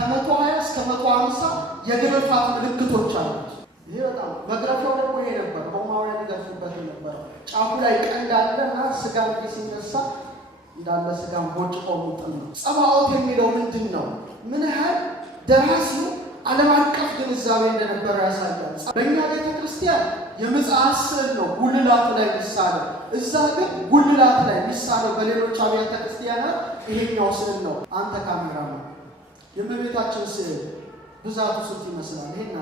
ከ120 እስከ 150 የግርፋት ምልክቶች አሉት። ይሄ በጣም መግረፊያው ደግሞ ይሄ ነበር። ሮማውያን ይገርፉበት ነበር። ጫፉ ላይ ቀንድ አለና ስጋ ሲነሳ እንዳለ ስጋን ቦጭቆ ሙጥን ነው። ጸባዖት የሚለው ምንድን ነው? ምን ያህል ደራሲው ዓለም አቀፍ ግንዛቤ እንደነበረ ያሳያል። በእኛ ቤተ ክርስቲያን የምጽአት ስዕል ነው ጉልላቱ ላይ የሚሳለው። እዛ ግን ጉልላት ላይ የሚሳለው በሌሎች አብያተ ክርስቲያናት ይሄኛው ስዕል ነው። አንተ ካሜራማን የእመቤታችን ስዕል ብዛቱ ስንት ይመስላል? ይሄና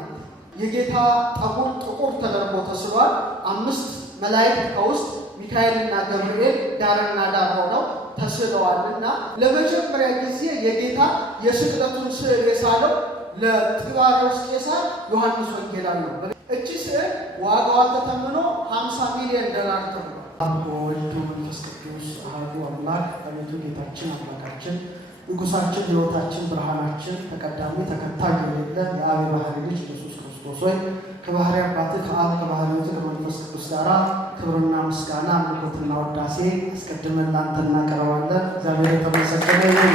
የጌታ ጠጉር ጥቁር ተደርጎ ተስሏል። 5 መላእክት ከውስጥ ሚካኤልና ገብርኤል ዳርና ዳር ሆነው ተስለዋልና ለመጀመሪያ ጊዜ የጌታ የስቅለቱን ስዕል የሳለው ለጢባርዮስ ቄሳር ዮሐንስ ወንጌላዊ ነው። እቺ ስዕል ዋጋዋ ተተምኖ $50 ሚሊዮን ተብሏል። አብ ወልድ ወመንፈስ ቅዱስ አሐዱ አምላክ አሜን። ጌታችን አምላካችን ንጉሳችን ሕይወታችን ብርሃናችን ተቀዳሚ ተከታይ የሌለ የአብ ባሕርይ ልጅ ኢየሱስ ክርስቶስ ሆይ ከባሕርይ አባትህ ከአብ ከባሕርይ ወልድ ከመንፈስ ቅዱስ ጋር ክብርና ምስጋና አምልኮትና ውዳሴ አስቀድመን ላንተ እናቀርባለን። እግዚአብሔር የተመሰገነ ይሁን።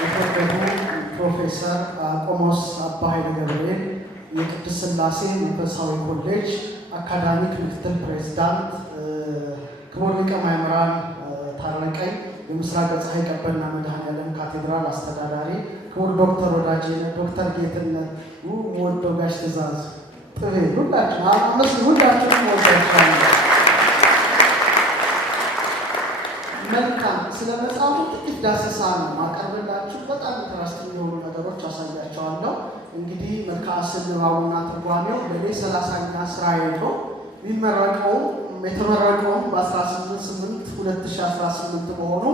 የተወደዱ ፕሮፌሰር ቆሞስ አባ ኃይለ ገብርኤል የቅድስት ሥላሴ መንፈሳዊ ኮሌጅ አካዳሚክ ምክትል ፕሬዝዳንት፣ ክቡር ሊቀ ማእምራን ታረቀኝ የምስራቅ ፀሐይ ቀበና መድኃኔዓለም ካቴድራል አስተዳዳሪ፣ ክቡር ዶክተር ወዳጄነ፣ ዶክተር ጌትነት ወልደው ጋሽ ትእዛዝ ጥሬ ሁላችሁም ወዳችኋለሁ። መልካም። ስለ መጽሐፉ ጥቂት ዳሰሳ ነው ማቀርብላችሁ። በጣም ኢንተረስቲንግ የሆኑ ነገሮች አሳያቸዋለሁ። እንግዲህ መልክዓ ስዕል ንባቡና ትርጓሜው ለኔ 30ኛ ስራዬ ነው። የተመረቀው በ18/8/2018 መሆኑ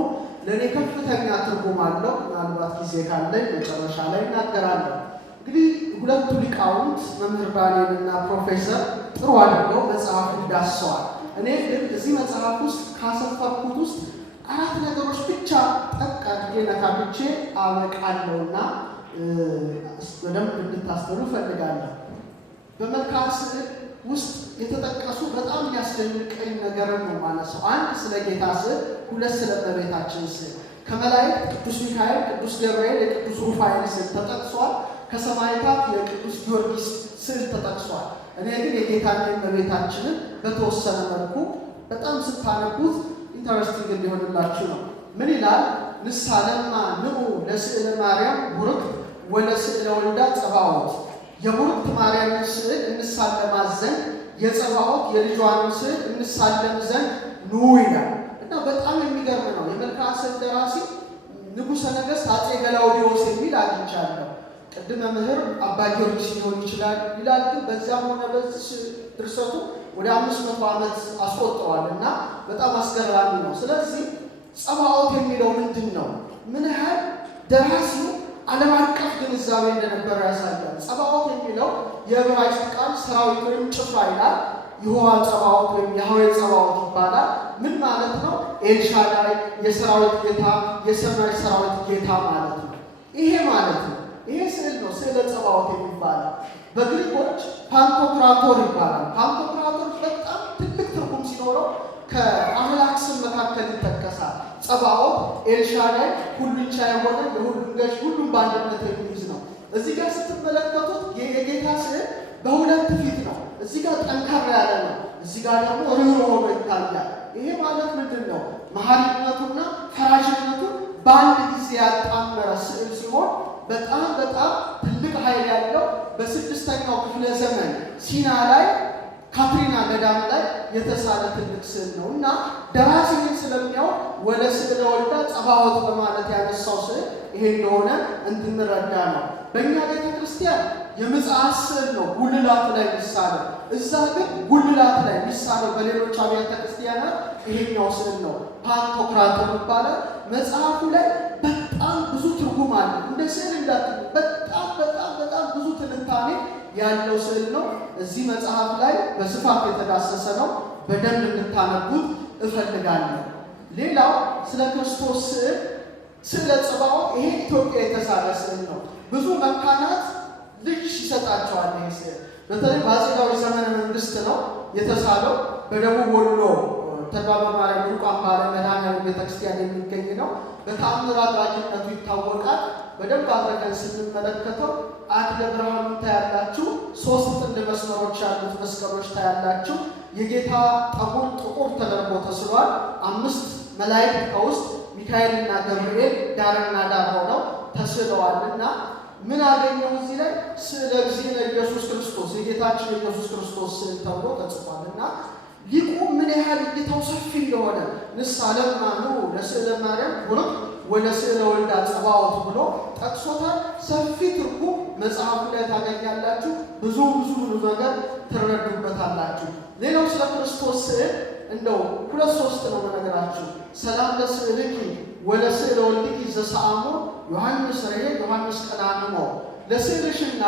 ለኔ ከፍተኛ ትርጉም አለው። ምናልባት ጊዜ ካለኝ መጨረሻ ላይ እናገራለሁ። እንግዲህ ሁለቱ ሊቃውንት መምህር ዳንኤልና ፕሮፌሰር ጥሩ አድርገው መጽሐፉን ዳሰዋል። እኔ ግን እዚህ መጽሐፍ ውስጥ ካሰፈርኩት ውስጥ 4 ነገሮች ብቻ ጠቅ አድርጌ ነካክቼ አበቃለሁና በደንብ እንድታስተውሉ እፈልጋለሁ። በመልክዓ ስዕል ውስጥ የተጠቀሱ በጣም የሚያስደንቀኝ ነገር ነው ማለት ነው። 1 ስለ ጌታ ስዕል፣ 2 ስለ እመቤታችን ስዕል። ከመላእክት ቅዱስ ሚካኤል፣ ቅዱስ ገብርኤል፣ የቅዱስ ሩፋኤል ስዕል ተጠቅሷል። ከሰማዕታት የቅዱስ ጊዮርጊስ ስዕል ተጠቅሷል። እኔ ግን የጌታና የእመቤታችንን በተወሰነ መልኩ በጣም ስታነቡት ኢንተረስቲንግ እንዲሆንላችሁ ነው። ምን ይላል? ንሳለማ ንዑ ለስዕለ ማርያም ቡርክት ወለስዕለ ወልዳ ጸባዖት። የቡርክት ማርያምን ስዕል እንሳለማት ዘንድ የጸባዖት የልጇን ስዕል እንሳለም ዘንድ ኑ ይላል እና በጣም የሚገርም ነው። የመልክዓ ስዕል ደራሲ ንጉሠ ነገሥት አፄ ገላውዴዎስ የሚል አግኝቻለሁ። ቅድመ መምህር አባ ጊዮርጊስ ሊሆን ይችላል ይላል። ግን በዛም ሆነ በዚህ ድርሰቱ ወደ 500 ዓመት አስቆጥሯል እና በጣም አስገራሚ ነው። ስለዚህ ጸባዖት የሚለው ምንድን ነው? ምን ያህል ደራሲው ዓለም አቀፍ ግንዛቤ እንደነበረ ያሳያል። ጸባዖት የሚለው የዕብራይስጥ ቃል ሰራዊት ወይም ጭፍራ ይላል። ይሖዋ ጸባዖት ወይም ያህዌ ጸባዖት ይባላል። ምን ማለት ነው? ኤልሻዳይ የሰራዊት ጌታ፣ የሰማይ ሰራዊት ጌታ ማለት ነው። ይሄ ማለት ነው። ይሄ ስዕል ነው ስዕለ ጸባዖት የሚባለው። በግሪኮች ፓንቶክራቶር ይባላል። ፓንቶክራቶር በጣም ትልቅ ትርጉም ሲኖረው ከአምላክ ስም መካከል ይጠቀሳል። ጸባዖት ኤልሻዳይ ሁሉን ቻይ የሆነ የሁሉም ገዥ ሁሉም በአንድነት የሚይዝ ነው። እዚህ ጋር ስትመለከቱት የጌታ ስዕል በሁለት ፊት ነው። እዚህ ጋር ጠንካራ ያለ ነው፣ እዚህ ጋር ደግሞ ርኅሩህ ሆኖ ይታያል። ይሄ ማለት ምንድን ነው? መሐሪነቱና ፈራጅነቱን በአንድ ጊዜ ያጣመረ ስዕል ሲሆን በጣም ትልቅ ኃይል ያለው በ6ኛው ክፍለ ዘመን ሲና ላይ ካትሪና ገዳም ላይ የተሳለ ትልቅ ስዕል ነው እና ደራሲውን ስለሚያውቅ ወደ ስዕለ ወልዳ ጸባዖት በማለት ያነሳው ስዕል ይሄ እንደሆነ እንድንረዳ ነው። በእኛ ቤተ ክርስቲያን የምጽአት ስዕል ነው ጉልላቱ ላይ የሚሳለው። እዛ ግን ጉልላት ላይ የሚሳለው በሌሎች አብያተ ክርስቲያናት ይሄኛው ስዕል ነው ፓንቶክራቶር ይባላል። መጽሐፉ ላይ በጣም ብዙ ትርጉም አለ። እንደ ስዕል እንዳትሉ በጣም ብዙ ትንታኔ ያለው ስዕል ነው። እዚህ መጽሐፍ ላይ በስፋት የተዳሰሰ ነው። በደንብ እንድታነቡት እፈልጋለሁ። ሌላው ስለ ክርስቶስ ስዕል ስዕለ ጸባዖት ይሄ ኢትዮጵያ የተሳለ ስዕል ነው። ብዙ መካናት ልጅ ይሰጣቸዋል። ይሄ ስዕል በተለይ በአፄ ዳዊት ዘመነ መንግስት ነው የተሳለው። በደቡብ ወሎ ተድባበ ማርያም ሩቋም ባለ መድኃኔዓለም ቤተክርስቲያን የሚገኝ ነው። በተአምር አድራጊነቱ ይታወቃል። በደንብ አድርገን ስንመለከተው አክለ ብርሃኑ ታያላችሁ። 3 ጥንድ መስመሮች ያሉት መስቀሎች ታያላችሁ። የጌታ ጠጉር ጥቁር ተደርጎ ተስሏል። 5 መላእክት ከውስጥ ሚካኤልና ገብርኤል ዳርና ዳር ሆነው ተስለዋልና ምን አገኘው እዚህ ላይ ስለ እግዚእነ ኢየሱስ ክርስቶስ የጌታችን ኢየሱስ ክርስቶስ ስዕል ተብሎ ተጽፏልና ሊቁ ምን ያህል እይታው ሰፊ እንደሆነ ንሳለማኑ ለስዕለ ማርያም ቡሩክ ወለስዕለ ወልዳ ጸባዖት ብሎ ጠቅሶታል። ሰፊ ትርጉም መጽሐፉ ላይ ታገኛላችሁ። ብዙ ነገር ትረዱበታላችሁ። ሌላው ስለ ክርስቶስ ስዕል እንደው 2-3 ነው ነገራችሁ። ሰላም ለስዕልኪ ወለስዕለ ወልድኪ ዘሰአሞ ዮሐንስ ሬ ዮሐንስ ቀናንሞ ለስዕልሽና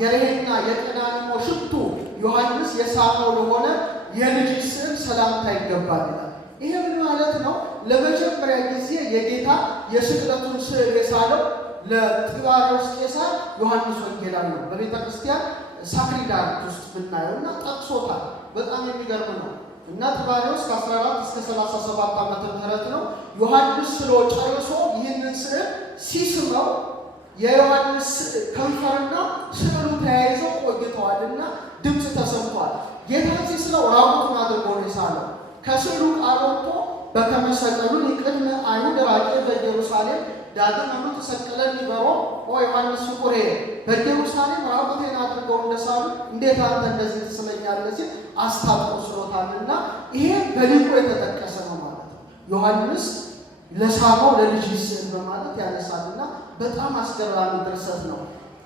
የሬና የቀናንሞ ሽቱ ዮሐንስ የሳመው ለሆነ የልጅ ስዕል ሰላምታ ይገባል። ይሄ ምን ማለት ነው? ለመጀመሪያ ጊዜ የጌታ የስቅለቱን ስዕል የሳለው ለጢባርዮስ ቄሳር ዮሐንስ ወንጌላዊ ነው። በቤተ ክርስቲያን ሳክሪዳር ውስጥ ብናየውና ጠቅሶታል። በጣም የሚገርም ነው። እና ጢባርዮስ ከ14 እስከ 37 ዓመተ ምህረት ነው። ዮሐንስ ስሎ ጨርሶ ይህንን ስዕል ሲስመው የዮሐንስ ከንፈርና ስዕሉ ተያይዘው ቆይተዋልና ድምፅ ተሰምቷል። ጌታ ሲስለው ራቁቱን አድርጎ ነው የሳለው። ከስዕሉ ቃል ወጥቶ በከመ ሰቀሉኒ ቅድመ አይሁድ ራቄ በኢየሩሳሌም ዳግም አመቱ ተሰቀለኒ በሮም ዮሐንስ ፍቁሬ በኢየሩሳሌም ራቁቴን አድርገው እንደሳሉ እንዴት አንተ እንደዚህ ትስለኛለህ ሲል አስታጥቆ ስሎታልና ይሄ በሊቁ የተጠቀሰ ነው ማለት ነው። ዮሐንስ ለሳመው ለልጅ ስዕል በማለት ያነሳልና በጣም አስገራሚ ድርሰት ነው።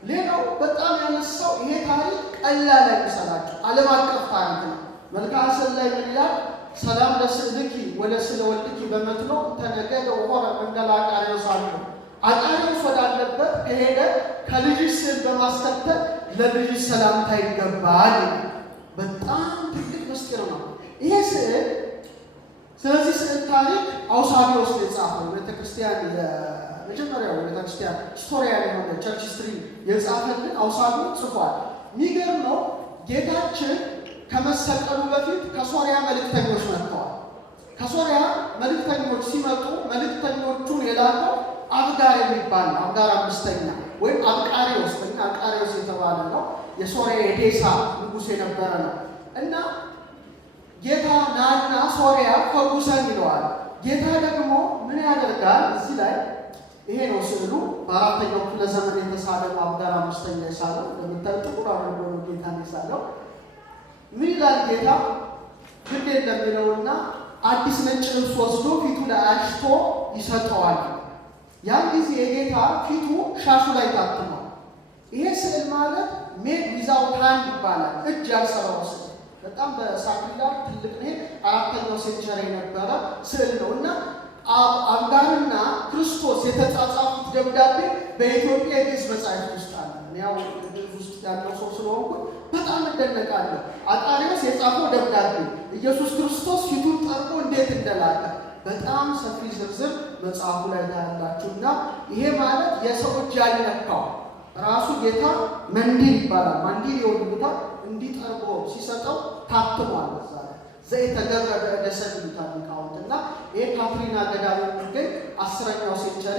ሌላው በጣም ያነሳው ይሄ ታሪክ ቀላል አይመስላችሁ፣ ዓለም አቀፍ ታሪክ ነው። መልክዓ ስዕል ላይ ምን ይላል? ሰላም ለስዕልኪ ወለስዕለ ወልድኪ በመትኖ ተነገደ ወሆረ መንገላ አቃርዮስ አሉ። አቃርዮስ ወዳለበት ከሄደ ከልጅ ስዕል በማስከተል ለልጅ ሰላምታ ይገባል። በጣም ትልቅ ምስጢር ነው ይሄ ስዕል። ስለዚህ ስዕል ታሪክ አውሳቢዎስ የጻፈው ቤተክርስቲያን የመጀመሪያው ቤተክርስቲያን ሂስቶሪያን የሆነ ቸርች ሂስትሪ የጻፈልን አውሳቢው ጽፏል። የሚገርመው ጌታችን ከመሰቀሉ በፊት ከሶሪያ መልእክተኞች መጥተዋል። ከሶሪያ መልእክተኞች ሲመጡ መልእክተኞቹን የላከው አብጋር የሚባል ነው። አብጋር 5ኛ ወይም አብቃሪዎስ ወይም አብቃሪዎስ የተባለ ነው። የሶሪያ የዴሳ ንጉሥ የነበረ ነው እና ጌታ ናና ሶሪያ ፈውሰን ይለዋል። ጌታ ደግሞ ምን ያደርጋል? እዚህ ላይ ይሄ ነው ስዕሉ። በ4ኛው ክፍለ ዘመን የተሳለው አብጋር 5ኛ የሳለው ለምታዩ ጥቁር አድርጎ ነው ጌታ የሳለው። ምን ይላል ጌታ? ግድ የለም ይለውና አዲስ ነጭ ልብስ ወስዶ ፊቱ ላይ አሽቶ ይሰጠዋል። ያን ጊዜ የጌታ ፊቱ ሻሹ ላይ ታትሟል። ይሄ ስዕል ማለት ሜድ ዊዛውት ሃንድ ይባላል። እጅ ያልሰራው ስዕል በጣም በሳክሪዳር ትልቅ ነው። 4ኛው ሴንቸሪ የነበረ ስዕል ነው እና አብጋርና ክርስቶስ የተጻጻፉት ደብዳቤ በኢትዮጵያ የግዕዝ መጽሐፍ ውስጥ አለ። ያው ግዕዝ ውስጥ ያለው ሰው ስለሆንኩ በጣም እንደነቃለሁ። አቃርዮስ የጻፈው ደብዳቤ ኢየሱስ ክርስቶስ ፊቱን ጠርቆ እንዴት እንደላከ በጣም ሰፊ ዝርዝር መጽሐፉ ላይ ታያላችሁና ይሄ ማለት የሰው እጅ ያልነካው ራሱ ጌታ መንዲል ይባላል። መንዲል ይወዱታል። እንዲጠርቆ ሲሰጠው ታትሟል። እዛ ላይ ዘይተገረደ ደሰት ይሉታል ሊቃውንትና ይሄ ካትሪና ገዳም የሚገኝ 10ኛው ሴንቸሪ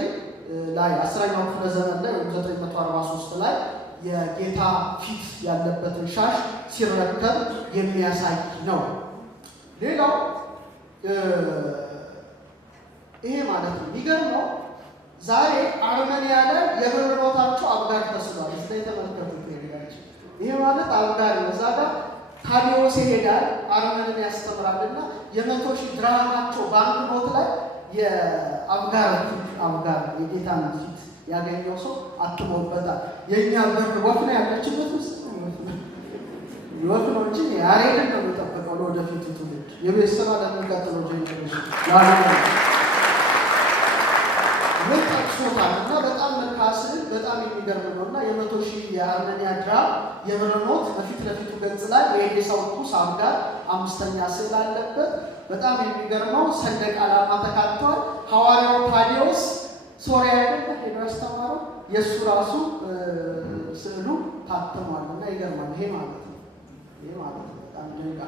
ላይ 10ኛው ክፍለ ዘመን ላይ 943 ላይ የጌታ ፊት ያለበትን ሻሽ ሲረከብ የሚያሳይ ነው። ሌላው ይሄ ማለት ነው። የሚገርመው ዛሬ አርሜኒያ ላይ የብር ኖታቸው አብጋር ተስሏል። ስለዚህ ተመልከቱ። ይሄ ማለት አብጋር ነው። እዛ ጋር ታዲዮስ ይሄዳል አርመንን ያስተምራልና የ100,000 ድርሃማቸው በአንድ ኖት ላይ የአብጋር የጌታን ፊት ያገኘው ሰው አትሞበታል። የኛ ብር ወፍ ነው ያለችበት ውስጥ ወፍ ነው እንጂ ያሬድን ነው የሚጠብቀው ለወደፊቱ ትውልድ የቤት ስራ ለሚቀጥለው ጀኔሬሽን ጠቅሶታል እና በጣም መልክዓ ስዕል በጣም የሚገርም ነው እና የ100,000 የአርሜኒያ ድራም የብር ኖት በፊት ለፊቱ ገጽ ላይ የኤዴሳው ንጉሥ አብጋር 5ኛ ስዕል አለበት። በጣም የሚገርመው ሰንደቅ ዓላማ ተካቷል። ሐዋርያው ታዲዮስ ሶሪያ አይደለም ሄዶ ያስተማረው የእሱ ራሱ ስዕሉ ታትሟል እና ይገርማል። ይሄ ማለት ነው በጣም ድንቅ።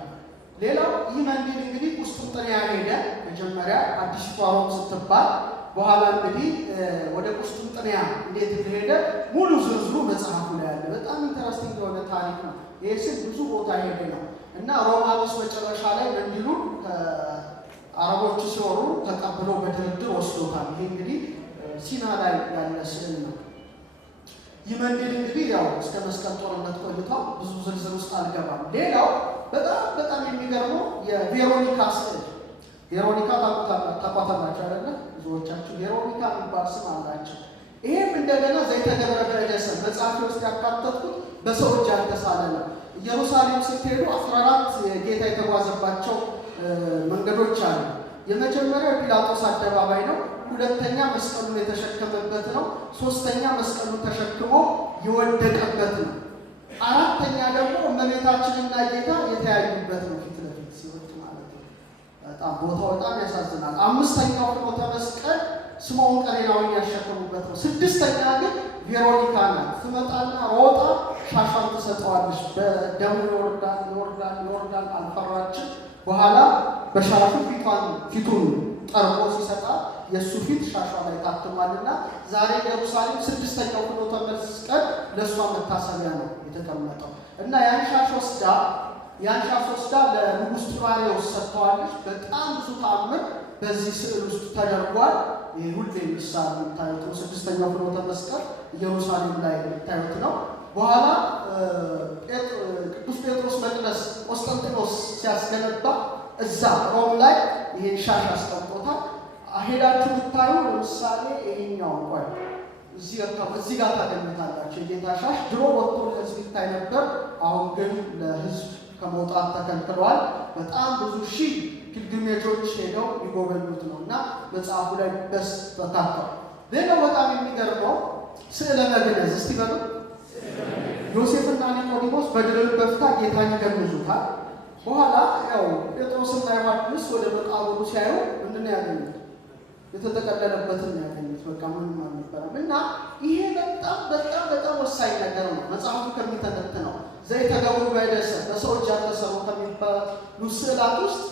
ሌላው ይህ መንዲል እንግዲህ ቁስጥንጥንያ ሄደ። መጀመሪያ አዲሲቷ ሮም ስትባል በኋላ እንግዲህ ወደ ቁስጥንጥንያ መቅኒያ እንዴት እንደሄደ ሙሉ ዝርዝሩ መጽሐፉ ላይ ያለ በጣም ኢንተረስቲንግ የሆነ ታሪክ ነው። ይሄ ስል ብዙ ቦታ ሄደ ነው እና ሮማኖስ መጨረሻ ላይ እንዲሉ አረቦቹ ሲወሩ ተቀብለው በድርድር ወስዶታል። ይሄ እንግዲህ ሲና ላይ ያለ ስዕል ነው። ይህ መንገድ እንግዲህ ያው እስከ መስቀል ጦርነት ቆይቷል። ብዙ ዝርዝር ውስጥ አልገባም። ሌላው በጣም የሚገርመው የቬሮኒካ ስዕል ቬሮኒካ ታቋታላችሁ አይደለ? ብዙዎቻችሁ ቬሮኒካ የሚባል ስም አላቸው። ይሄም እንደገና ዘይተገብረ በእደሰን መጽሐፍ ውስጥ ያካተትኩት በሰው እጅ ያልተሳለ ነው። ኢየሩሳሌም ስትሄዱ 14 ጌታ የተጓዘባቸው መንገዶች አሉ። የመጀመሪያው ጲላጦስ አደባባይ ነው። ሁለተኛ መስቀሉን የተሸከመበት ነው። ሶስተኛ መስቀሉን ተሸክሞ የወደቀበት ነው። አራተኛ ደግሞ እመቤታችንና ጌታ የተያዩበት ነው፣ ፊት ለፊት ሲወጡ ማለት ነው። ቦታው በጣም ያሳዝናል። አምስተኛው ፍኖተ መስቀል ስምዖን ቀሬናዊን ያሸከሙበት ነው። ስድስተኛ ግን ቬሮኒካ ናት። ትመጣና ሮጣ ሻሿን ትሰጠዋለች። በደሙ ይወርዳል አልፈራችም። በኋላ በሻሹ ፊቱን ጠርቆ ሲሰጣት የእሱ ፊት ሻሿ ላይ ታትሟልና ዛሬ ኢየሩሳሌም ስድስተኛው ፍኖተ መስቀል ለእሷ መታሰቢያ ነው የተቀመጠው እና ያን ሻሽ ወስዳ ለንጉሥ ጢባርዮስ ሰጥተዋለች። በጣም ብዙ ተአምር በዚህ ስዕል ውስጥ ተደርጓል። ይህ ሁሌ ምሳሌ የምታዩት ነው። ስድስተኛው ፍኖተ መስቀል ኢየሩሳሌም ላይ የምታዩት ነው። በኋላ ቅዱስ ጴጥሮስ መቅደስ ቆስጠንጢኖስ ሲያስገነባ እዛ ሮም ላይ ይሄን ሻሽ አስቀምጦታል። ሄዳችሁ ብታዩ ለምሳሌ ይሄኛው እንኳን እዚህ ጋር ታገኙታላችሁ። የጌታ ሻሽ ድሮ ወጥቶ ለሕዝብ ይታይ ነበር። አሁን ግን ለሕዝብ ከመውጣት ተከልክለዋል። በጣም ብዙ ሺህ ፒልግሪሜጆች ሄደው ይጎበኙት ነው እና መጽሐፉ ላይ በስ ተካቷል። ሌላው በጣም የሚገርመው ስዕለ መግነዝ እስቲ በሉ። ዮሴፍና ኒቆዲሞስ በድርብ በፍታ ጌታን ይገንዙታል። በኋላ ያው ጴጥሮስና ዮሐንስ ወደ መቃብሩ ሲያዩ ምንድን ነው ያገኙት? የተጠቀለለበትን ነው ያገኙት። በቃ ምንም አልነበረም እና ይሄ በጣም ወሳኝ ነገር ነው። መጽሐፉ ከሚተነትነው ዘይተገብሩ በእደሰን በሰው እጅ ያልተሰሩ ከሚባሉ ስዕላት ውስጥ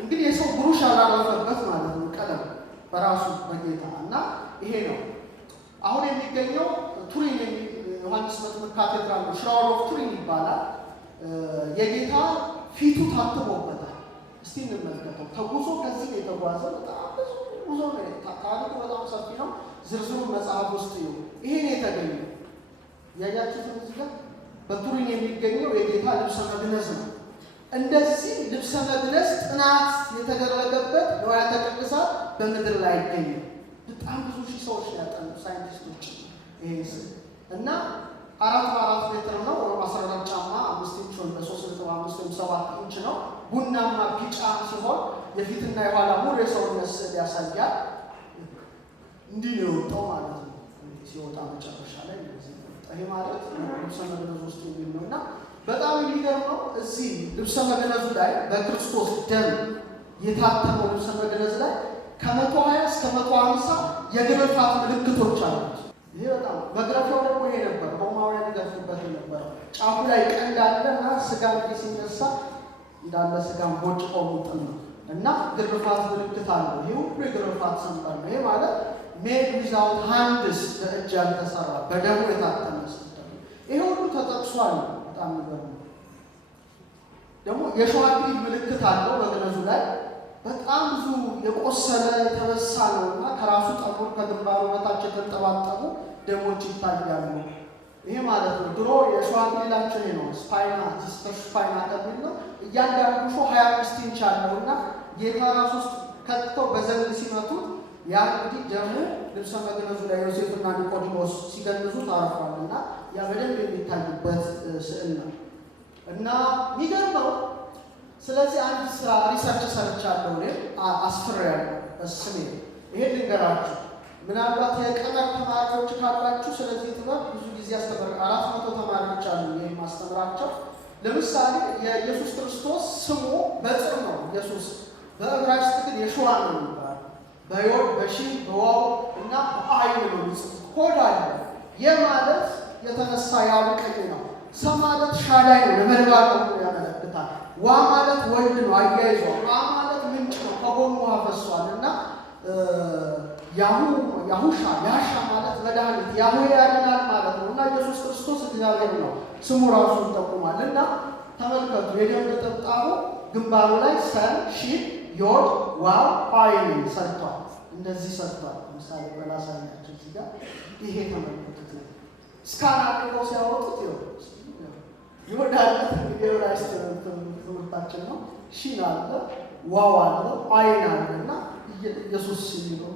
እንግዲህ የሰው ብሩሽ አላረፈበት ማለት ነው፣ ቀለም በራሱ በጌታ እና ይሄ ነው አሁን የሚገኘው ቱሪን ዮሐንስ መጥምቅ ካቴድራል ነው። ሽራውድ ኦፍ ቱሪን ይባላል። የጌታ ፊቱ ታትሞበታል። እስቲ እንመልከተው። ተጉዞ ከዚህ የተጓዘ በጣም ብዙ ጉዞ ነው። ታሪኩ በጣም ሰፊ ነው። ዝርዝሩ መጽሐፍ ውስጥ ነው። ይሄ ነው የተገኘው። ያያችሁት እዚህ ጋር በቱሪን የሚገኘው የጌታ ልብሰ መግነዝ ነው። እንደዚህ ልብሰ መግነዝ ጥናት የተደረገበት ንዋያተ ቅድሳት በምድር ላይ አይገኝም። በጣም ብዙ ሺህ ሰዎች ያጠኑ ሳይንቲስቶች ይሄ እና 4 ሜትር ነው ወይም 14 ጫማ 5 ኢንች ወይም 3.5 ወይም 7 ኢንች ነው። ቡናማ ቢጫ ሲሆን የፊትና የኋላ ሙሉ የሰውነት ስዕል ያሳያል። እንዲህ ነው የወጣው ማለት ነው። ሲወጣ መጨረሻ ላይ ይሄ ማለት ልብሰ መግነዙ ውስጥ የሚለው እና በጣም የሚገርመው እዚህ ልብሰ መግነዙ ላይ በክርስቶስ ደም የታተመው ልብሰ መግነዝ ላይ ከ120 እስከ 150 የግርፋት ምልክቶች አሉት። ይሄ በጣም መግረፊያው ደግሞ ይሄ ነበር። ሮማውያን ይገርፉበት ነበር። ጫፉ ላይ ቀንድ አለና ስጋ ሲነሳ እንዳለ ስጋን ቦጭቀው ሙጥን ነው እና ግርፋት ምልክት አለው። ይሄ ሁሉ የግርፋት ሰንበር ነው። ይሄ ማለት ሜድ ዊዛውት ሃንድስ በእጅ ያልተሰራ በደሙ የታተመ ሰንበር ነው። ይሄ ሁሉ ተጠቅሷል። በጣም ይገርም ደግሞ የሸዋ አክሊል ምልክት አለው በግነዙ ላይ በጣም ብዙ የቆሰለ የተበሳ ነው እና ከራሱ ጠጉር ከግንባሩ በታች የተንጠባጠቡ ደሞች ይታያሉ። ይሄ ማለት ነው ድሮ የሸዋ አክሊላችን ነው ስፓይና ስፓይና ከሚል ነው። እያንዳንዱ ሾህ 25 ኢንች አለው እና ጌታ ራሱ ውስጥ ከተው በዘንግ ሲመቱት ያ እንግዲህ ደሙ ልብሰ መግነዙ ላይ ዮሴፍና ኒቆዲሞስ ሲገንዙት አርፏል እና ያ በደንብ የሚታይበት ስዕል ነው እና የሚገርመው ስለዚህ አንድ ስራ ሪሰርች ሰርቻለሁ እኔ አስፍሬያለሁ በስሜ። ይሄን ልንገራችሁ። ምናልባት የቀመር ተማሪዎች ካላችሁ ስለዚህ ጥበብ ብዙ ጊዜ አስተምር 400 ተማሪዎች አሉ ይሄን ማስተምራቸው። ለምሳሌ የኢየሱስ ክርስቶስ ስሙ በጽር ነው። ኢየሱስ በዕብራይስጥ ግን የሹዋ ነው የሚባለው። በዮድ በሺን በዋው እና በአይን ነው የሚጽፉት። ኮድ አለ። የማለት የተነሳ ያብቀኝ ነው። ሰ ማለት ሻዳይ ነው ለመልባል ነው ያመለክታል። ዋ ማለት ወልድ ነው አያይዟል። ዋ ማለት ምንጭ ነው ከጎኑ ውሃ ፈሷል እና ያሻ ማለት መድኃኒት ያህዌ ያድናል ማለት ነው። እና ኢየሱስ ክርስቶስ እግዚአብሔር ነው ስሙ ራሱ ይጠቁማል። እና ተመልከቱ የደም ነጠብጣቡ ግንባሩ ላይ ሰን ሺን ዮድ ዋው አይን ሰርቷል። እንደዚህ ሰርቷል። ለምሳሌ በላሳኛቸው እዚህ ጋር ይሄ ተመልከቱት ነው። ስካን አድርገው ሲያወጡት ይወዳል። የዕብራይስጥ ትምህርታችን ነው። ሺን አለ ዋው አለ አይን አለ እና ኢየሱስ የሚለው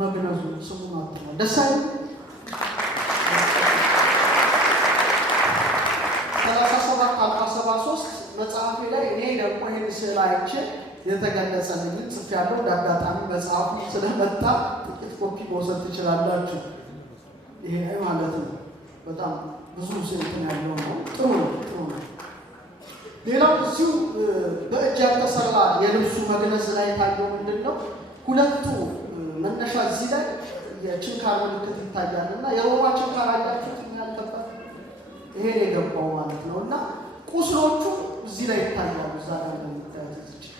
መግነዙ ስሙ ማለት ነው። ደስ አይልም? 37:43 መጽሐፌ ላይ እኔ ደግሞ ይህን ስዕል አይቼ የተገለጸልኝን ጽፌያለሁ። እንዳጋጣሚ መጽሐፉ ስለመጣ ጥቂት ኮፒ መውሰድ ትችላላችሁ። ይሄ ማለት ነው በጣም ብዙ ስዕል ያለው ነው። ጥሩ ነው። ሌላው እዚሁ በእጅ ያልተሰራ የልብሱ መግነዝ ላይ ታየው ምንድን ነው? ሁለቱ መነሻ እዚህ ላይ የችንካር ምልክት ይታያል እና የሮማ ችንካር አያችሁት? ያልተባለ ይሄ የገባው ማለት ነው። እና ቁስሎቹ እዚህ ላይ ይታያሉ። እዛ ጋር እንደምታዩት እዚህ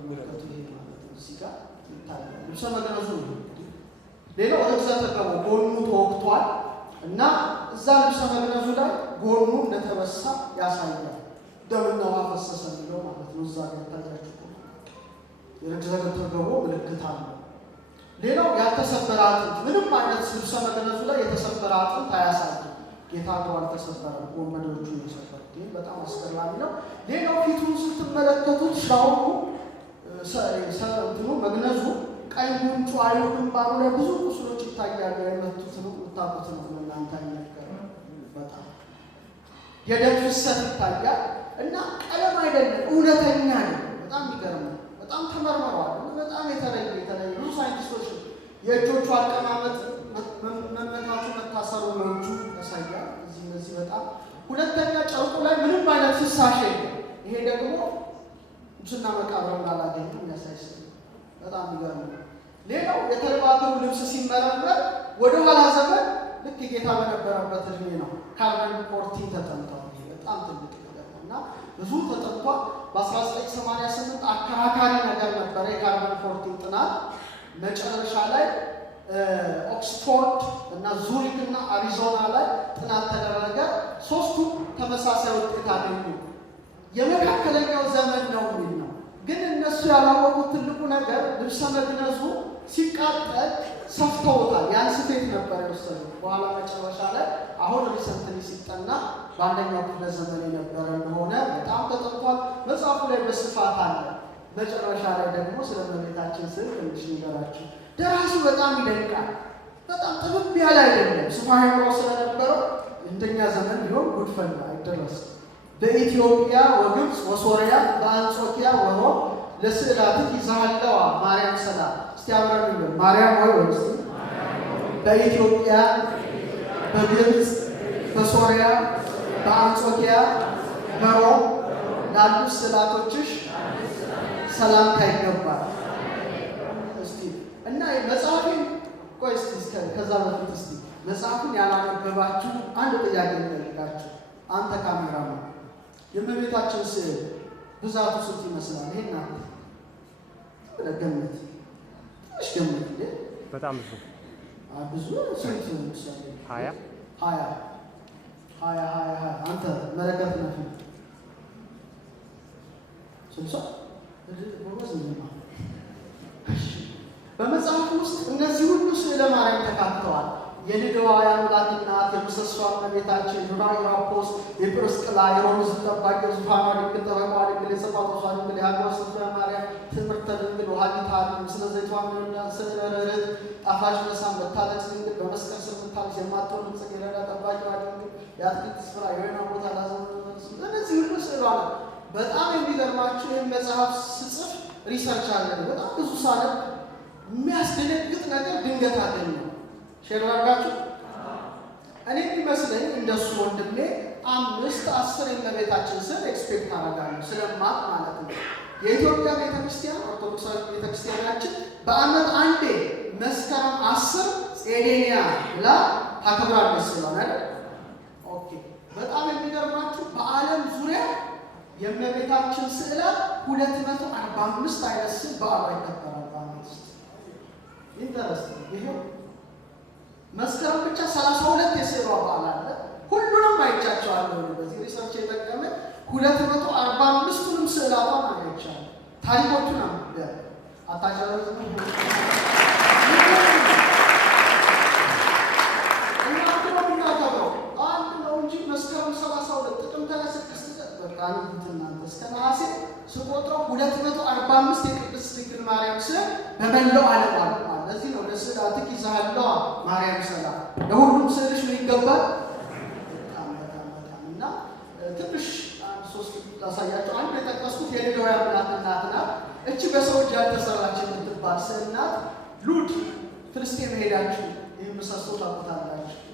ምልክቱ ይሄ ማለት ነው። እዚህ ጋር ይታያል። ልብሰ መግነዙ ነው። ሌላው ርግዘተ ገቦ ጎኑ ተወቅቷል እና እዛ ልብሰ መግነዙ ላይ ጎኑ እንደተበሳ ያሳያል። ደምና ውሃ ፈሰሰ የሚለው ማለት ነው። እዛ ጋር ታያችሁ የርግዘተ ገቦ ምልክት አለው። ሌላው ያልተሰበረ አጥንት፣ ምንም አይነት ልብሰ መግነዙ ላይ የተሰበረ አጥንት አያሳይም። ጌታ እግሩ አልተሰበረም፣ ወንበዴዎቹ የሰበሩት። ይህ በጣም አስገራሚ ነው። ሌላው ፊቱን ስትመለከቱት ሻውሩ መግነዙ ቀኝ ጉንጩ፣ አይኑ፣ ግንባሩ ላይ ብዙ ቁስሎች ይታያሉ። የመቱት ነው የምታውቁት ነው እናንተ አይነገርም። በጣም የደም ፍሰት ይታያል እና ቀለም አይደለም እውነተኛ ነው። በጣም ይገርም። በጣም ተመርምረዋል። በጣም የተለየ ብዙ ሳይንቲስቶች የእጆቹ አቀማመጥ መመታቱ መታሰሩ ነውቹ ያሳያል። እነዚህ በጣም ሁለተኛ ጨርቁ ላይ ምንም አይነት ፍሳሽ የለም። ይሄ ደግሞ ሙስና መቃብር እንዳላገኘ የሚያሳይ በጣም ይገርም። ሌላው የተልባ እግሩ ልብስ ሲመረመር ወደኋላ ዘመን ልክ ጌታ በነበረበት እድሜ ነው። ካርበን 14 ተጠንቷል። በጣም ትልቅ ነገር ነው እና ብዙ ተጠንቷል። በ1988 አከራካሪ ነገር ነበረ የካርበን 14 ጥናት። መጨረሻ ላይ ኦክስፎርድ እና ዙሪክ እና አሪዞና ላይ ጥናት ተደረገ። ሶስቱም ተመሳሳይ ውጤት አገኙ። የመካከለኛው ዘመን ነው የሚል ነው። ግን እነሱ ያላወቁት ትልቁ ነገር ልብሰ መግነዙ ሲቃጠል ሰፍተውታል። ያን ስፌት ነበር የወሰዱት። በኋላ መጨረሻ ላይ አሁን ሪሰንትሊ ሲጠና በአንደኛው ክፍለ ዘመን የነበረ እንደሆነ በጣም ተጠንቷል። መጽሐፉ ላይ በስፋት አለ። መጨረሻ ላይ ደግሞ ስለ እመቤታችን ስዕል ትንሽ ንገራችሁ። ደራሲው በጣም ይደንቃል። በጣም ጥብብ ያለ አይደለም። ስፋሄሮ ስለነበረው እንደኛ ዘመን ቢሆን ጉድፈላ አይደረስም። በኢትዮጵያ ወግብፅ ወሶሪያ በአንጾኪያ ወሮም ለስዕላትህ ይዛሃለዋ ማርያም ሰላም። እስቲ አብረን እንበል። ማርያም ሆይ ወንስ በኢትዮጵያ በግብፅ በሶሪያ በአንጾኪያ በሮም ላሉት ስዕላቶችሽ ሰላምታ ይገባል። እስቲ እና መጽሐፍን ቆይ እስቲ ከዛ በፊት እስቲ መጽሐፍን ያላነበባችሁ አንድ ጥያቄ ልጠይቃችሁ። አንተ ካሜራማን የእመቤታችን ስዕል ብዛቱ ስንት ይመስላል? ይሄን አለ ገምት፣ ትንሽ ገምት። እንዴ በጣም ብዙ ብዙ ስንት ይመስላል? 20 አንተ መለከት ነው ስንት በመጽሐፍ ውስጥ እነዚህ ሁሉ ስዕለ ማርያም ተካተዋል። የልደዋ የአምላክ እናት፣ የምሰሷ እመቤታችን፣ ዩራፖስ፣ የጵርስቅላ፣ የሮምዝ ጠባቂ፣ ዙፋኗ ድንግል፣ ጠበቋ ድንግል፣ የጸባቶሷ ድንግል፣ የሀገሯ ስፍራ ማርያም፣ ትምህርተ ድንግል፣ ወሃቢተ ዓለም፣ ስለ ዘይቷ ስለ ርኅርኅት ጣፋጭ መሳም፣ መታለቅስ ድንግል፣ በመስቀል ስር የምታልፍ የማትወልድ ጽጌረዳ፣ ጠባቂዋ ድንግል፣ የአትክልት ስፍራ፣ የወይን ቦታ ላዘመ። እነዚህ ሁሉ ስዕሏል። በጣም የሚገርማችሁ ይህን መጽሐፍ ስጽፍ ሪሰርች አለ። በጣም ብዙ ሳነብ የሚያስደነግጥ ነገር ድንገት አገኘሁ። ሼር አድርጋችሁ እኔ የሚመስለኝ እንደሱ ወንድሜ 5-10 የእመቤታችን ስዕል ኤክስፔክት አደርጋለሁ ስለማቅ ማለት ነው። የኢትዮጵያ ቤተክርስቲያን ኦርቶዶክሳዊ ቤተክርስቲያናችን በዓመት አንዴ መስከረም 10 ጼዴንያ ብላ ታከብራለች ስለሆነ ኦኬ። በጣም የሚገርማችሁ በዓለም ዙሪያ የእመቤታችን ስዕላት 245 አይነት ስዕል በዓሏ ይከበራል በዓመት ውስጥ። ኢንተረስቲንግ። ይሄው መስከረም ብቻ በዓል አለ። ሁሉንም አይቻቸዋለሁ። በዚህ ሪሰርች የጠቀመ 245ቱንም ስዕላቷን አይቻለሁ። ታሪኮቹን አታጨረስ ነው መስከረም 32 ጥቅምት 26 በቃ እናንተ እስከ ነሐሴ ስቆጥረው 245 የቅድስት ድንግል ማርያም ስዕል በመላው ዓለም አለ። ለዚህ ነው ለስዕላትኪ ይዛሃለዋ ማርያም ሰላም ለሁሉም ስዕልሽ ምን ይገባል? በጣም እና ትንሽ ሶስት ላሳያቸው። አንዱ የጠቀስኩት የልደውያ እናት ናት። እቺ በሰው እጅ ያልተሰራች የምትባል ስዕል ናት። ሉድ ፍልስጤም ሄዳችሁ ይህ ምሰሶ ታውቁታላችሁ።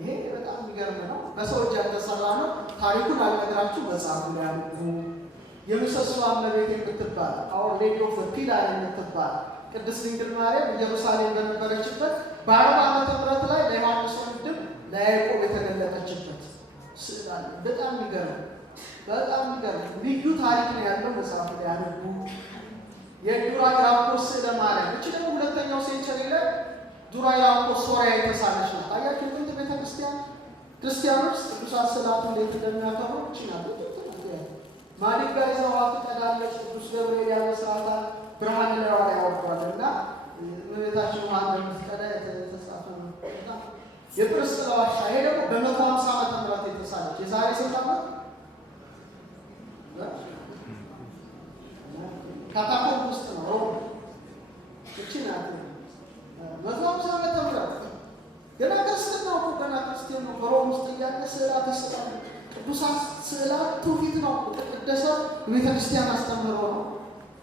ይሄ በጣም የሚገርም ነው። በሰው እጅ ያልተሰራ ነው። ታሪኩን አልነግራችሁ መጽሐፉ ላይ አንዱ የምሰሶ እመቤት የምትባል አሁን ሌዲ ኦፍ ፒላር የምትባል ቅድስት ድንግል ማርያም ኢየሩሳሌም በነበረችበት በ40 ዓመተ ምህረት ላይ ለዮሐንስ ወንድም ለያዕቆብ የተገለጠችበት ስዕል አለ። በጣም የሚገርም ልዩ ታሪክ ነው ያለው። መጽሐፉ ላይ አንዱ የዱራይራኮስ ስዕለ ማርያም እቺ ደግሞ ሁለተኛው ሴንቸሪ ላይ ዱራይራኮስ ሶሪያ የተሳለች ነው። ታያችሁ ጥንት ቤተክርስቲያን ክርስቲያኖች ቅዱሳት ስዕላት እንዴት እንደሚያከብሩ ይችላል። ማዲጋ ይዘዋ ትቀዳለች። ቅዱስ ገብርኤል ያበስራታል። ብርሃን ለራዋ ያወጣልና እመቤታችን ውሃ እንደምትቀዳ የተጻፈ ነው። የጵርስቅላ ዋሻ ይሄ ደግሞ በ150 ዓመተ ምህረት የተሳለች የዛሬ ስንት ዓመት ካታኮምብ ውስጥ ነው ሮም እቺ ናት። 150 ዓመተ ምህረት ገና ክርስትናው ገና ክርስቲያን ነው። በሮም ውስጥ እያለ ስዕላት ይስላሉ። ቅዱሳት ስዕላት ትውፊት ነው። የተቀደሰ የቤተክርስቲያን አስተምህሮ ነው።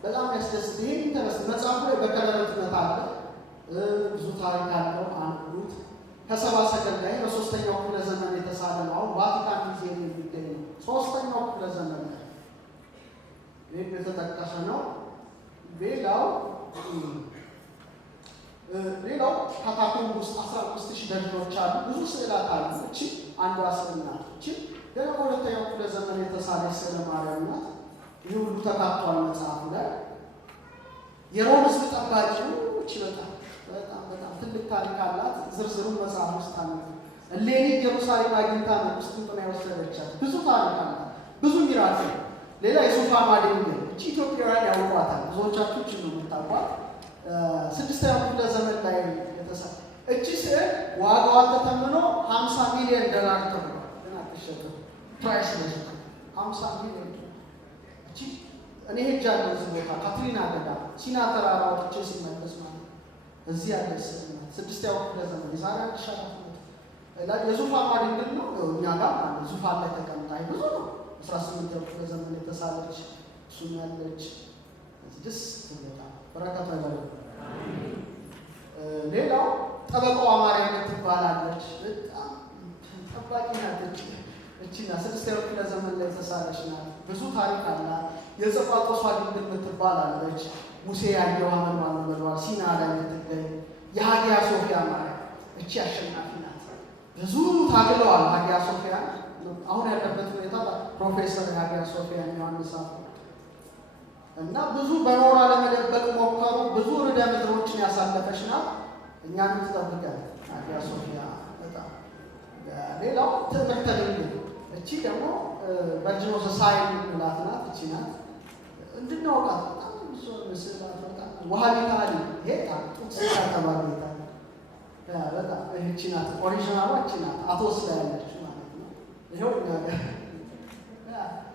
በጣም ያስደስት። ይሄ ኢንተረስት መጽሐፉ ላይ በከለረትነት አለ። ብዙ ታሪክ አለው። አንዱት ከሰባ ሰገል ላይ በ3ኛው ክፍለ ዘመን የተሳለ ነው። አሁን ቫቲካን ሙዚየም የሚገኝ ነው። 3ኛው ክፍለ ዘመን ላይ ይሄ የተጠቀሰ ነው። ሌላው ካታኮምብ ውስጥ 15000 ደጆች አሉ። ብዙ ስዕላት አሉ። እቺ አንዷ ስዕል ናት። እቺ ገና በሁለተኛው ክፍለ ዘመን የተሳለች ስዕለ ማርያም ናት። ይህ ሁሉ ተካቷል መጽሐፉ ላይ። የሮም ሕዝብ ጠባቂው እቺ በጣም ትልቅ ታሪክ አላት። ዝርዝሩን መጽሐፍ ውስጥ አለ። እሌኒ ኢየሩሳሌም አግኝታ ነው ቁስጥንጥንያ የወሰደቻት። ብዙ ታሪክ አላት። ብዙ ሚራክል። ሌላ የሶፋ ማደንገ እቺ ኢትዮጵያውያን ያውቋታል። ብዙዎቻችሁ እቺ ነው የምታውቋት። 6ኛው ክፍለ ዘመን ላይ የተሰራ እቺ ስዕል ዋጋዋ ተተምኖ $50 ሚሊዮን ተብሏል። እና ተሸጠ ፕራይስ ነው 50 ሚሊዮን። እቺ እኔ ሄጃለሁ እዚህ ቦታ ካትሪና ገዳ ሲና ተራራ ወጥቼ ሲመለስ ማለት እዚህ ያለ ስዕል ነው። 6ኛው ክፍለ ዘመን የዛሬ 1000 የዙፋን ማድንግል ነው። እኛ ጋር ማለት ዙፋን ላይ ተቀምጣ ብዙ ነው። 18ኛው ክፍለ ዘመን የተሳለች እሱም ያለች ደስ ትለታ በረከቷ ይላል። ሌላው ጠበቃዋ ማርያም ትባላለች። በጣም ጠባቂ ናት። እቺ ና 6ኛው ክፍለ ዘመን ላይ የተሳለች ናት። ብዙ ታሪክ አላት። የጸጳጦሷ ድንግል ትባላለች። ሙሴ ያየው አመልማል ነው ሲና ላይ የምትገኝ የሃጊያ ሶፊያ ማርያም እቺ አሸናፊ ናት። ብዙ ታግለዋል ሃጊያ ሶፊያ። አሁን ያለበት ሁኔታ ፕሮፌሰር ሃጊያ ሶፊያ ዮሐንስ እና ብዙ በኖራ ለመደበቅ ሞከሩ። ብዙ ርዕደ ምድሮችን ያሳለፈች ናት። እኛንም ትጠብቃለች ሃጊያ ሶፊያ በጣም። ሌላው ትምህርተ ድንግል እቺ ደግሞ ቨርጂኖስ ሳይን ምላት ናት። እቺ ናት እንድናውቃት በጣም ብዙ ምስላት በጣም ወሃቢታሊ ሄታ ጡት ተባለ በጣም እቺ ናት። ኦሪጂናሏ እቺ ናት። አቶስ ላይ ያለች ማለት ነው። ይሄው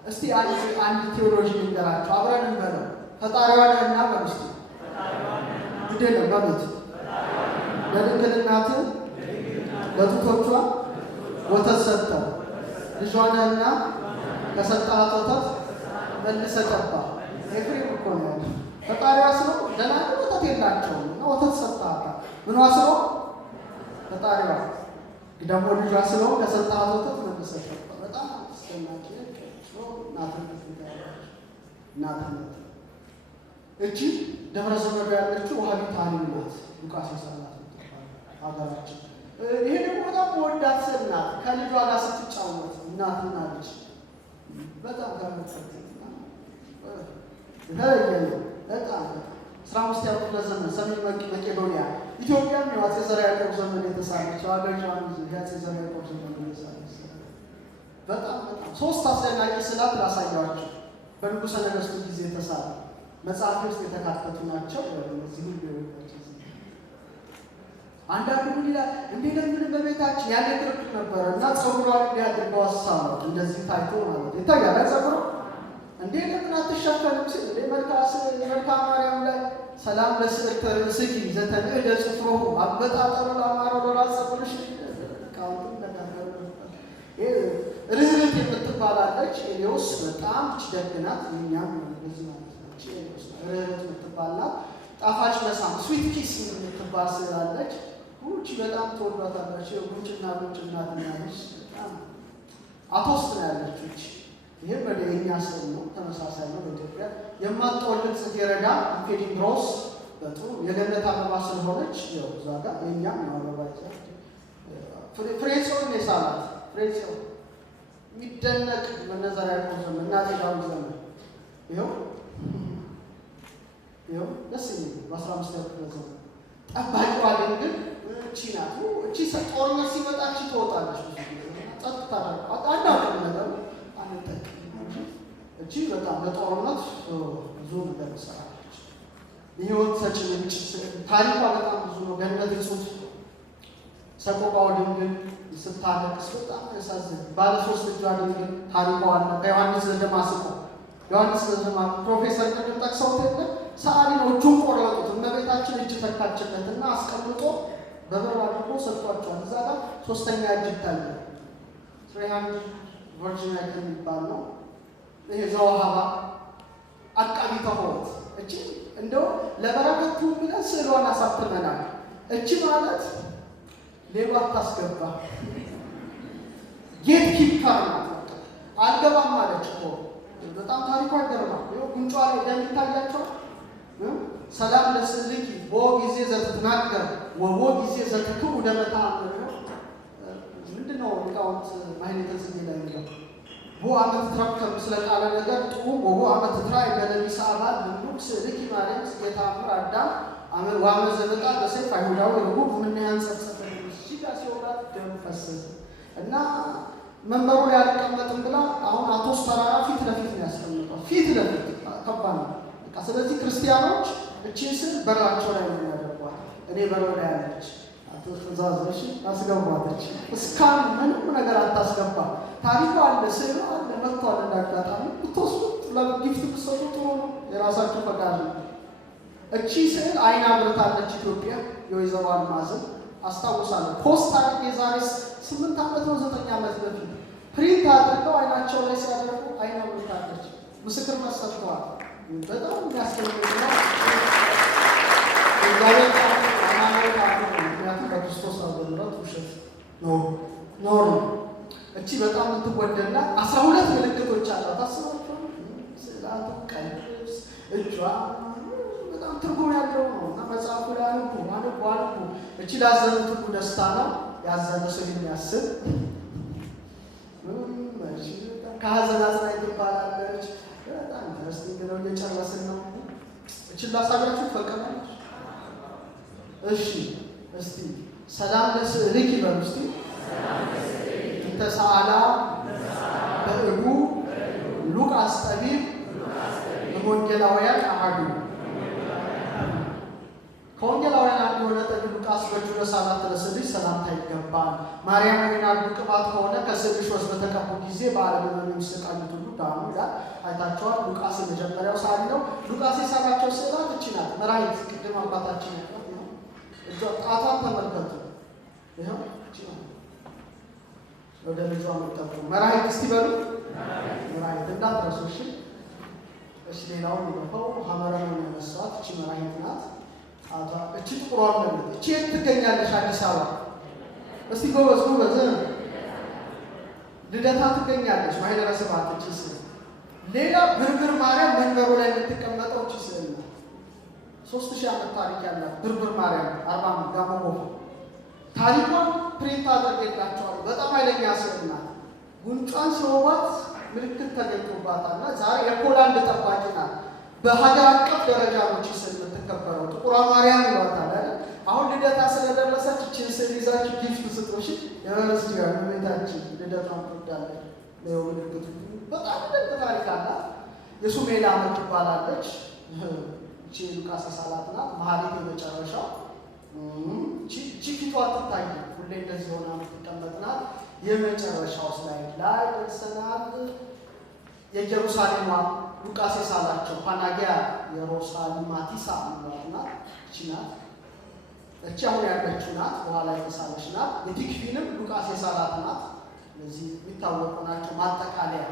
እስቲ አንድ ቴዎሎጂ ልንገራችሁ አብረን እንበለው። ፈጣሪዋ ነህና በውስጥ ግዴለ በሉት ለድንግል እናት ለጡቶቿ ወተት ሰጠ። ልጇ ነህና ከሰጠሃት ወተት መልሰህ ጠባ። ኤፍሬም እኮ ነው ያለው። ፈጣሪዋ ስለው ደህና ወተት የላቸውም እና ወተት ሰጠሃት። ምኗ ስለው ፈጣሪዋ ደግሞ ልጇ ስለው ከሰጠሃት ወተት መልሰህ ጠባ። በጣም አስደናቂ እናትነት። እቺ ደብረ ዘመዶ ያለችው ወሃቢት ታሪክ ናት። ሉቃስ ይሰራላት አገራችን። ይሄ ደግሞ በጣም ወዳት ስዕል ናት። ከልጇ ጋር ስትጫወት እናትና ልጅ በጣም ከመጥተት በጣም 15ኛው ክፍለ ዘመን ሰሜን መቄዶንያ ኢትዮጵያም የአፄ ዘርዓ ያዕቆብ ዘመን የተሳለች አገጯን የአፄ ዘርዓ ያዕቆብ ዘመን የተሳለች በጣም ሶስት አስደናቂ ስዕላት ላሳያችሁ። በንጉሠ ነገሥቱ ጊዜ የተሳለ መጽሐፍ ውስጥ የተካተቱ ናቸው። እዚህ ሁሉ አንዳንዱ ምን ይላል እንዴ ለምን በቤታችን ያለ ክርክር ነበረ እና ጸጉሯን እንዲያድርገው አሳማት እንደዚህ ታይቶ ማለት ይታያል። ጸጉሯ እንዴ ለምን አትሸፈንም ሲል እንዴ መልክዓ ማርያም ላይ ሰላም ለስዕርተ ርእስኪ ዘተንዕደ ጽፍሮሁ አበጣጠሩ ለአማረው ለራስ ጸጉርሽ ቃውንቱን ተናገሩ። ርህርት የምትባላለች ኤሊዮስ በጣም ደግናት የኛም እንደዚህ ማለት ነው። ኤሊዮስ ርህርት የምትባላት ጣፋጭ መሳም ስዊት ኪስ የምትባል ስላለች ጉንጭ በጣም ተወዷታለች። ጉንጭና ትናንሽ በጣም አቶስት ነው ያለች። ይሄ በደኛ ሰው ነው፣ ተመሳሳይ ነው። በኢትዮጵያ የማትወልድ ጽጌረዳ ኢምፔዲንግ ሮዝ በጥሩ የገነት አበባ ስለሆነች ያው እዛ ጋር የኛም አበባ ይዛል። ፍሬጽዮን የሳላት ፍሬጽዮን የሚደነቅ በነዘርዓ ያዕቆብ ዘመን እና ዳዊት ዘመን ይኸው ደስ የሚል በ15ኛው ክፍለ ዘመን ጠባቂዋ ድንግል እቺ ናት። እቺ ጦርነት ሲመጣ እቺ ትወጣለች። ጸጥታ አዳቅም ነገሩ አንጠቅም። እቺ በጣም ለጦርነት ብዙ ነገር ትሰራለች። የህይወት ሰጪ ምንጭ ታሪኳ በጣም ብዙ ነው። ገነት እጹብ ሰቆቃወ ድንግል ስታለቅስ በጣም ያሳዝን። ባለ ሶስት እጇ ድንግል ታሪኳ አለ። ከዮሐንስ ዘደማስቆ ፕሮፌሰር ቅድም ጠቅሰውት የለ ሰዓሊ ነው። እጁን ቆረጡት። እመቤታችን እጅ ተካችለትና አስቀምጦ በበር አድርጎ ሰጥቷቸዋል። እዛ ጋር ሶስተኛ እጅ ይታያል። ትሬሃንድ ቨርጂኒያ የሚባል ነው። ይሄ ዘወሃባ አቃቢ ተሆት እቺ እንደው ለበረከቱ ብለን ስዕሏን አሳትመናል። እቺ ማለት ሌባ አታስገባ ጌት ኪፐር ናት። አልገባም ማለች እኮ በጣም ታሪኳ ይገርማል። ይኸው ጉንጯ ላይ እንደሚታያቸው ሰላም ለስዕልኪ በጊዜ ዘትትናገር ወቦ ጊዜ ዘትክው ደመታ ምንድነው ሊቃውንት ማህሌተ ጽጌ ላይ ነው። ቦ አመት ትረከብ ስለ ቃለ ነገር ጥሩ ወቦ አመት ትራይ በለሚሳ አባል ሁሉ ስዕልኪ ማርያም የታምር አዳም ዋመ ዘመጣ በሰይፍ አይሁዳዊ ርቡዕ ምን ያንጸጸፈ ሲጋ ሲወራት ደም ፈሰሰ እና መንበሩ ላይ አልቀመጥም ብላ አሁን አቶስ ተራራ ፊት ለፊት ነው ያስቀምጠው። ፊት ለፊት ከባድ ነው። በቃ ስለዚህ ክርስቲያኖች እቺን ስል በራቸው ላይ ነው ያደርጓት። እኔ በሮ ላይ ያለች አቶስ ተዛዘሽ አስገባለች። እስካን ምንም ነገር አታስገባ። ታሪኩ አለ፣ ስዕሉ አለ፣ መጥቷል። እንዳጋጣሚ ብትወስዱት ለጊፍት ብትሰጡ ጥሩ ነው። የራሳችሁ ፈቃድ ነው። እቺ ስዕል አይና ብርታለች። ኢትዮጵያ የወይዘሮ አልማዝን አስታውሳለሁ። ፖስት አድርጌ የዛሬ 8 ዓመት ነው 9 ዓመት በፊት ፕሪንት አድርገው አይናቸው ላይ ሲያደርጉ አይና ብርታለች። ምስክር መሰጥተዋል። በጣም የሚያስፈልግ ነው። እግዚአብሔር ምክንያቱም በክርስቶስ አበምረት ውሸት ኖር ነው። እቺ በጣም የምትወደና 12 ምልክቶች አሏት። አስባችኋል? ስዕላቱ፣ ቀይ ልብስ፣ እጇ በጣም ትርጉም ያለው ነው እና መጽሐፉ ላይ አንቡ። እቺ ላዘኑት ሁሉ ደስታ ነው። ያዘነ ሰው የሚያስብ ከሀዘን አጽናኝ ትባላለች። በጣም ኢንተረስቲንግ ነው። እየጨረስን ነው። እችን ላሳያችሁ ፈቀናለች። እሺ እስቲ ሰላም ለስዕልኪ በሉ እስቲ እንተሳአላ በእጉ ሉቃስ ጠቢብ ወንጌላውያን አሐዱ ከወንጌላውያን አንዱ የሆነ ጠቢብ ሉቃስ በእጁ ለሳላት ለስዕልሽ ሰላምታ ይገባል። ማርያም ወይናዱ ቅባት ከሆነ ከስዕልሽ ወስድ በተቀቡ ጊዜ በዓለም የሚሰቃዩት ሁሉ ዳኑ ይላል። አይታቸዋል። ሉቃስ የመጀመሪያው ሳሊ ነው። ሉቃስ የሳላቸው ስዕላት እቺ ናት። መራሒት ቅድም አባታችን ያለው እጇ ጣቷን ተመልከቱ። ይኸው እቺ ናት። ወደ ልጇ መጠቁ መራሒት እስቲ በሉ መራሒት እንዳትረሱ። እሺ ሌላውን ይገፋው ሐመራ ነው ያነሳት። እቺ መራሒት ናት። እቺ ጥቁሯ ነው። እቺ የት ትገኛለሽ? አዲስ አበባ። እስቲ ጎበዝ ልደታ ትገኛለች። ማይደረ ስብሐት እቺ ስዕል። ሌላ ብርብር ማርያም መንበሩ ላይ የምትቀመጠው እቺ ስዕል ነው። 3000 ዓመት ታሪክ ያላት ብርብር ማርያም አርባ ጋሞ ጎፋ። ታሪኳን ፕሪንት አድርጌላቸዋለሁ። በጣም ኃይለኛ ስዕል ናት። ጉንጯን ሲወባት ምልክት ተገኝቶባታልና ዛሬ የፖላንድ ጠባቂ ናት። በሀገር አቀፍ ደረጃ ነው እቺ ስዕል የምትከበረው። ጥቁሯ ማርያም ይሏታል አይደል? አሁን ልደታ ስለደረሰች እቺን ስዕል ይዛችሁ ጊፍት ስጡሽ። የዩኒቨርሲቲ ቤታችን ልደታን ትወዳለች። ነው ምልክቱ በጣም ደግ ታሪክ አላት። የሱሜላ ምትባላለች። እቺ ሉቃስ የሳላት ናት። መሀሌት የመጨረሻው እቺ ፊቷ ትታያለች። ሁሌ እንደዚህ ሆና የምትቀመጥ ናት። የመጨረሻው ስላይድ ላይ ደርሰናል። የኢየሩሳሌሟ ሉቃስ የሳላቸው ፓናጊያ የሮሳሊማቲሳ ናት። እቺ ናት። እቺ አሁን ያለችው ናት። በኋላ የተሳለች ናት። የቲክፊንም ሉቃስ የሳላት ናት። እነዚህ የሚታወቁ ናቸው። ማጠቃለያ